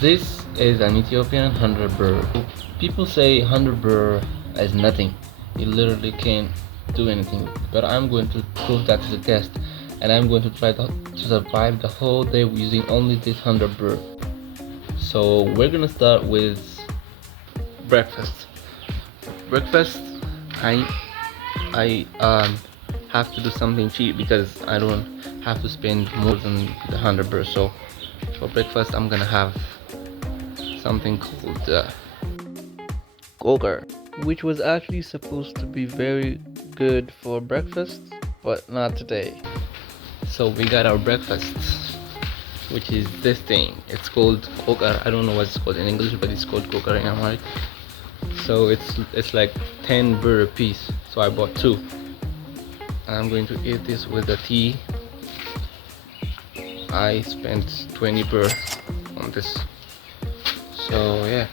This is an Ethiopian 100 birr. People say 100 birr is nothing. You literally can't do anything. But I'm going to prove that to the test, and I'm going to try to survive the whole day using only this 100 birr. So we're gonna start with breakfast. Breakfast, I have to do something cheap because I don't have to spend more than the 100 birr. So for breakfast, I'm gonna have something called Gogar, which was actually supposed to be very good for breakfast, but not today. So we got our breakfast, which is this thing. It's called Gogar. I don't know what it's called in English, but it's called Gogar in Amharic. So it's like 10 birr a piece. So I bought two, and I'm going to eat this with a tea. I spent 20 birr on this, so yeah,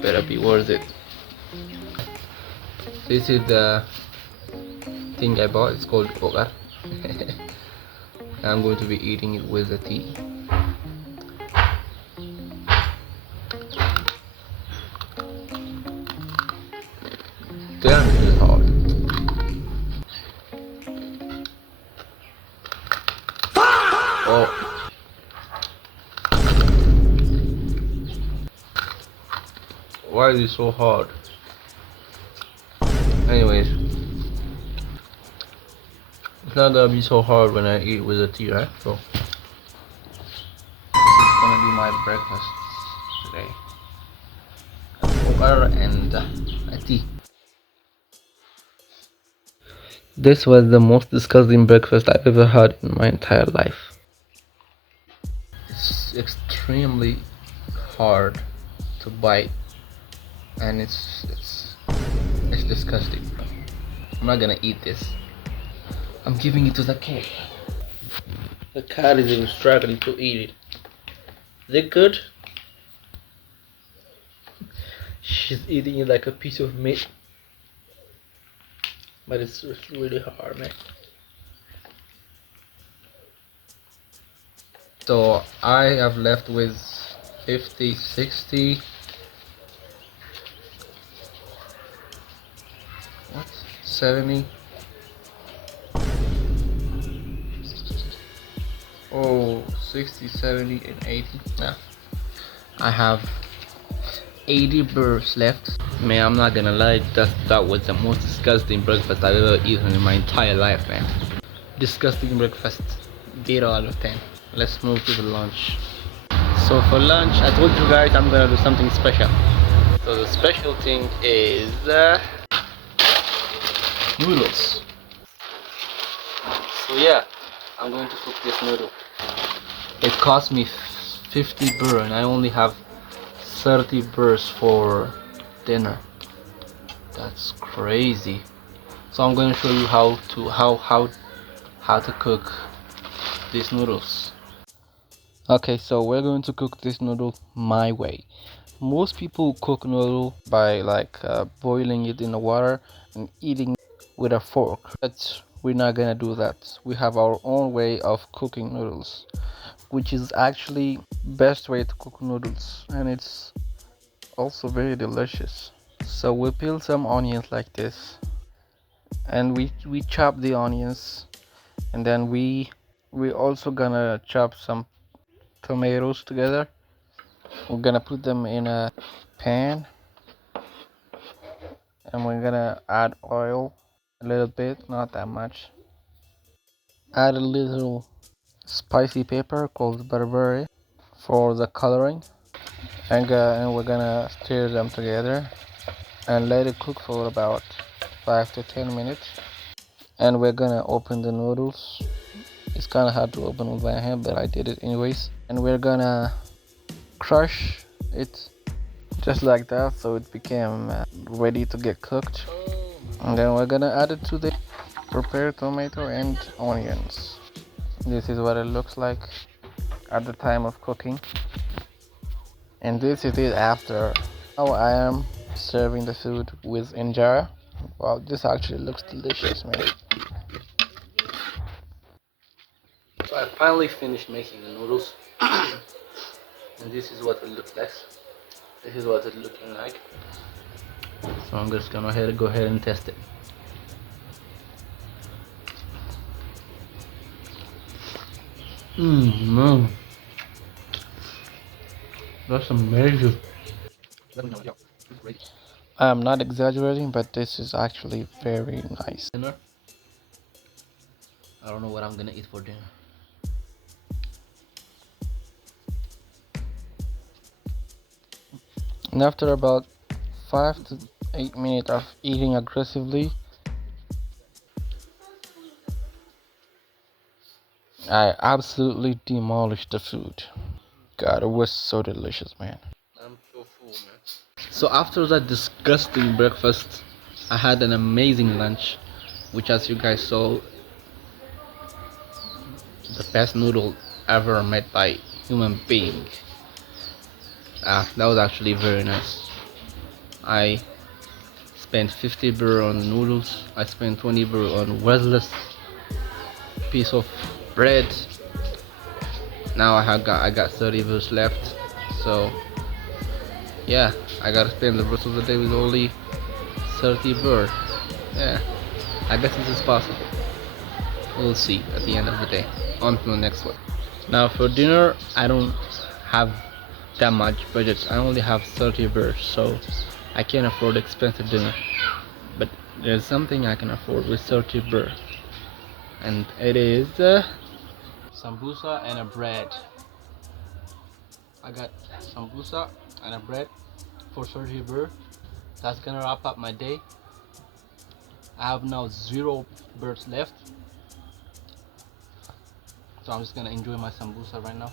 better be worth it. This is the thing I bought. It's called Gogar. I'm going to be eating it with the tea. Damn, it is hard. Oh, why is it so hard? Anyways, it's not gonna be so hard when I eat with the tea, right? So this is gonna be my breakfast today. Gogar and a tea. This was the most disgusting breakfast I've ever had in my entire life. It's extremely hard to bite, and it's disgusting. I'm not gonna eat this. I'm giving it to the cat. The cat is even struggling to eat it. Is it good? She's eating it like a piece of meat, but it's really hard, man. So I have left with 50, 60, what? 70. Oh, 60, 70, and 80. Now I have 80 birrs left. Man, I'm not gonna lie, that was the most disgusting breakfast I've ever eaten in my entire life, man. Disgusting breakfast. 0 out of 10. Let's move to the lunch. So for lunch, I told you guys I'm gonna do something special. So the special thing is noodles. So yeah, I'm going to cook this noodle. It cost me 50 birr, and I only have 30 birrs for dinner. That's crazy. So I'm going to show you how to cook these noodles. Okay, so we're going to cook this noodle my way. Most people cook noodle by boiling it in the water and eating with a fork, but we're not gonna do that. We have our own way of cooking noodles, which is actually best way to cook noodles, and it's also very delicious. So we peel some onions like this, and we chop the onions, and then we also gonna chop some tomatoes together. We're gonna put them in a pan, and we're gonna add oil a little bit, not that much. Add a little spicy pepper called Birr for the coloring, and we're gonna stir them together and let it cook for about 5 to 10 minutes. And we're gonna open the noodles. It's kind of hard to open with my hand, but I did it anyways. And we're gonna crush it just like that, so it became ready to get cooked. And then we're gonna add it to the prepared tomato and onions. This is what it looks like at the time of cooking, and this is it after. Now I am serving the food with injera. Wow, this actually looks delicious, man. So I finally finished making the noodles. And this is what it looks like. This is what it's looking like. So I'm just gonna go ahead and test it. Man, that's amazing. I'm not exaggerating, but this is actually very nice. Dinner? I don't know what I'm gonna eat for dinner. And after about 5 to 8 minutes of eating aggressively, I absolutely demolished the food. God, it was so delicious, man. I'm so full, man. So after that disgusting breakfast, I had an amazing lunch, which, as you guys saw, the best noodle ever made by human being. That was actually very nice. I spent 50 birr on noodles. I spent 20 birr on worthless piece of bread. Now I got 30 birrs left. So yeah, I gotta spend the rest of the day with only 30 birr. Yeah, I guess this is possible. We'll see at the end of the day. On to the next one. Now for dinner, I don't have that much budget. I only have 30 birrs, so I can't afford expensive dinner. But there's something I can afford with 30 birr, and it is sambusa and a bread. I got sambusa and a bread for 30 birr. That's gonna wrap up my day. I have now 0 birrs left, so I'm just gonna enjoy my sambusa right now.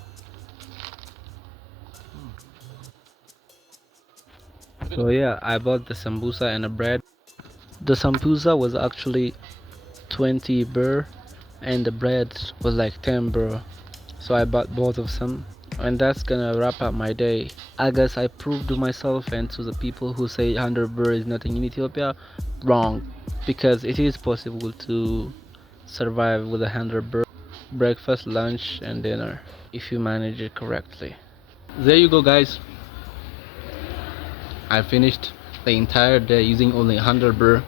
So yeah, I bought the sambusa and a bread. The sambusa was actually 20 birr and the bread was like 10 birr. So I bought both of them, and that's gonna wrap up my day. I guess I proved to myself and to the people who say 100 birr is nothing in Ethiopia wrong, because it is possible to survive with 100 birr breakfast, lunch and dinner if you manage it correctly. There you go, guys. I finished the entire day using only 100 birr,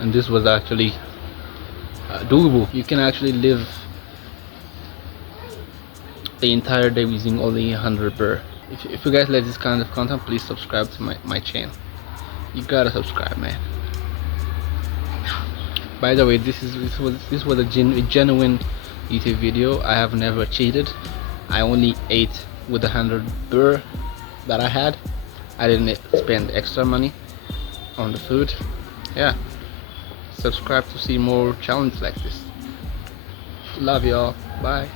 and this was actually doable. You can actually live the entire day using only 100 birr. If you guys like this kind of content, please subscribe to my channel. You gotta subscribe, man. By the way, this was a genuine YouTube video. I have never cheated. I only ate with 100 birr that I had. I didn't spend extra money on the food. Yeah, subscribe to see more challenges like this. Love y'all. Bye.